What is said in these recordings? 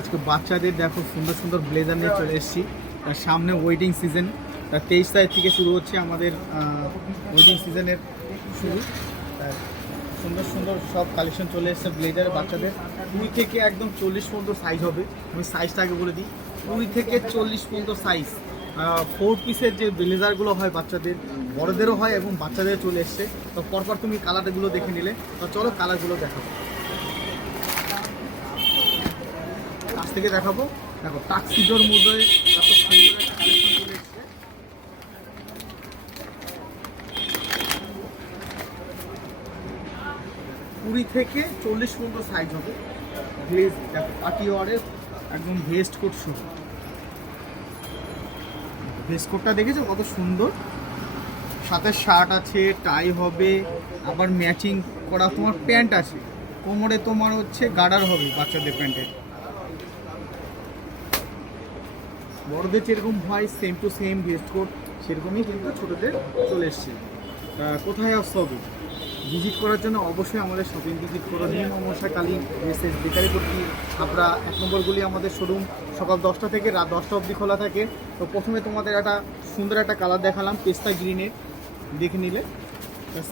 আজকে বাচ্চাদের দেখো সুন্দর সুন্দর ব্লেজার নিয়ে চলে এসেছি। তার সামনে ওয়েডিং সিজন, তার 23 তারিখ থেকে শুরু হচ্ছে আমাদের ওয়েডিং সিজনের শুরু। তার সুন্দর সুন্দর সব কালেকশন চলে এসেছে ব্লেজারের বাচ্চাদের 2 থেকে একদম 40 পর্যন্ত সাইজ হবে। আমি সাইজটা আগে বলে দিই, 2 থেকে 40 পর্যন্ত সাইজ। 4 পিসের যে ব্লেজারগুলো হয় বাচ্চাদের, বড়দেরও হয় এবং বাচ্চাদের চলে এসছে। তো পরপর তুমি কালারগুলো দেখে নিলে, তো চলো কালারগুলো দেখাবো, কাছ থেকে দেখাবো। দেখো টাক্সিডোর মধ্যে এত সুন্দর একটা কালেকশন চলে এসছে। 20 থেকে 40 পর্যন্ত সাইজ হবে। গ্লেজ দেখো পার্টি ওয়ারের একদম ভেস্ট কোট শুরু। ভেস্ট কোটটা দেখেছো কত সুন্দর, সাথে শার্ট আছে, টাই হবে, আবার ম্যাচিং করা তোমার প্যান্ট আছে, কোমরে তোমার হচ্ছে গার্ডার হবে বাচ্চাদের প্যান্টের। বড়দের যেরকম হয় same to same vest coat, সেরকমই কিন্তু ছোটোদের চলে এসছে। কোথায় আসতে হবে ভিজিট করার জন্য? অবশ্যই আমাদের শপিং ভিজিট করো। নিউ মমসাকালী এসএস বেকারি করছি আমরা 1 নম্বর গলি। আমাদের শোরুম সকাল 10টা থেকে রাত 10টা অবধি খোলা থাকে। তো প্রথমে তোমাদের একটা সুন্দর একটা কালার দেখালাম পেস্তা গ্রিনের, দেখে নিলে।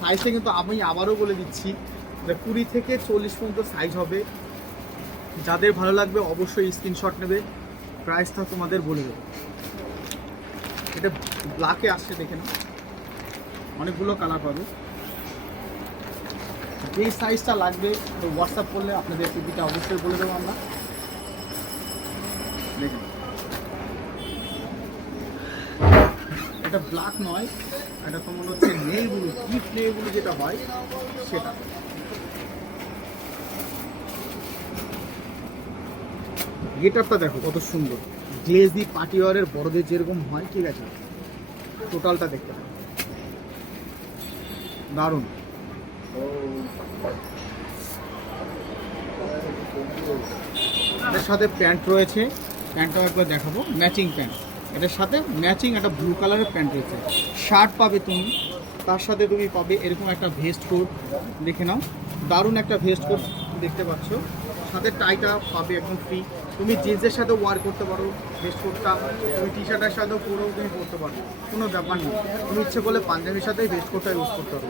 সাইজটা কিন্তু আমি আবারও বলে দিচ্ছি, 20 থেকে 40 পর্যন্ত সাইজ হবে। যাদের ভালো লাগবে অবশ্যই স্ক্রিনশট নেবে। প্রাইসটা তোমাদের বলে দেবো। এটা ব্ল্যাকে আসছে, দেখে না, অনেকগুলো কালার পাবে। এই সাইজটা লাগবে তো হোয়াটসঅ্যাপ করলে আপনাদের টিভিটা অবশ্যই বলে দেবো আমরা। দেখুন এটা ব্ল্যাক নয়, এটা তো মনে হচ্ছে নেই ব্লু, ডিপ নেই ব্লু যেটা হয় সেটা। গেটআপটা দেখো কত সুন্দর, গ্লেজি পার্টিওয়ারের বড়দের যেরকম হয়, ঠিক আছে, টোটালটা দেখতে পাবো, দারুণ। এটার সাথে প্যান্ট রয়েছে, প্যান্টটাও একবার দেখাবো, ম্যাচিং প্যান্ট। এটার সাথে ম্যাচিং একটা ব্লু কালারের প্যান্ট রয়েছে। শার্ট পাবে তুমি, তার সাথে তুমি পাবে এরকম একটা ভেস্ট কোট, দেখে নাও, দারুণ একটা ভেস্ট কোট দেখতে পাচ্ছ। সাথে টাইটা পাবে একদম ফ্রি। তুমি জিন্সের সাথে ওয়ার করতে পারো ভেস্ট কোটটা, তুমি টি শার্টের সাথেও পুরোও তুমি পরতে পারো, কোনো ব্যাপার নেই। তুমি ইচ্ছে করলে পাঞ্জাবির সাথে ভেস্ট কোটটা ইউজ করতে পারো।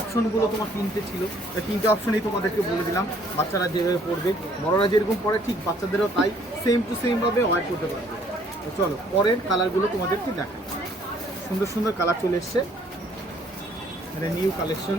অপশনগুলো তোমার 3টে ছিল, 3টে অপশনই তোমাদেরকে বলে দিলাম। বাচ্চারা যেভাবে পড়বে, বড়রা যেরকম পড়ে ঠিক বাচ্চাদেরও তাই সেম টু সেমভাবে ওয়ার করতে পারবে। তো চলো পরের কালারগুলো তোমাদেরকে দেখাই। সুন্দর সুন্দর কালার চলে এসছে, এটা নিউ কালেকশন।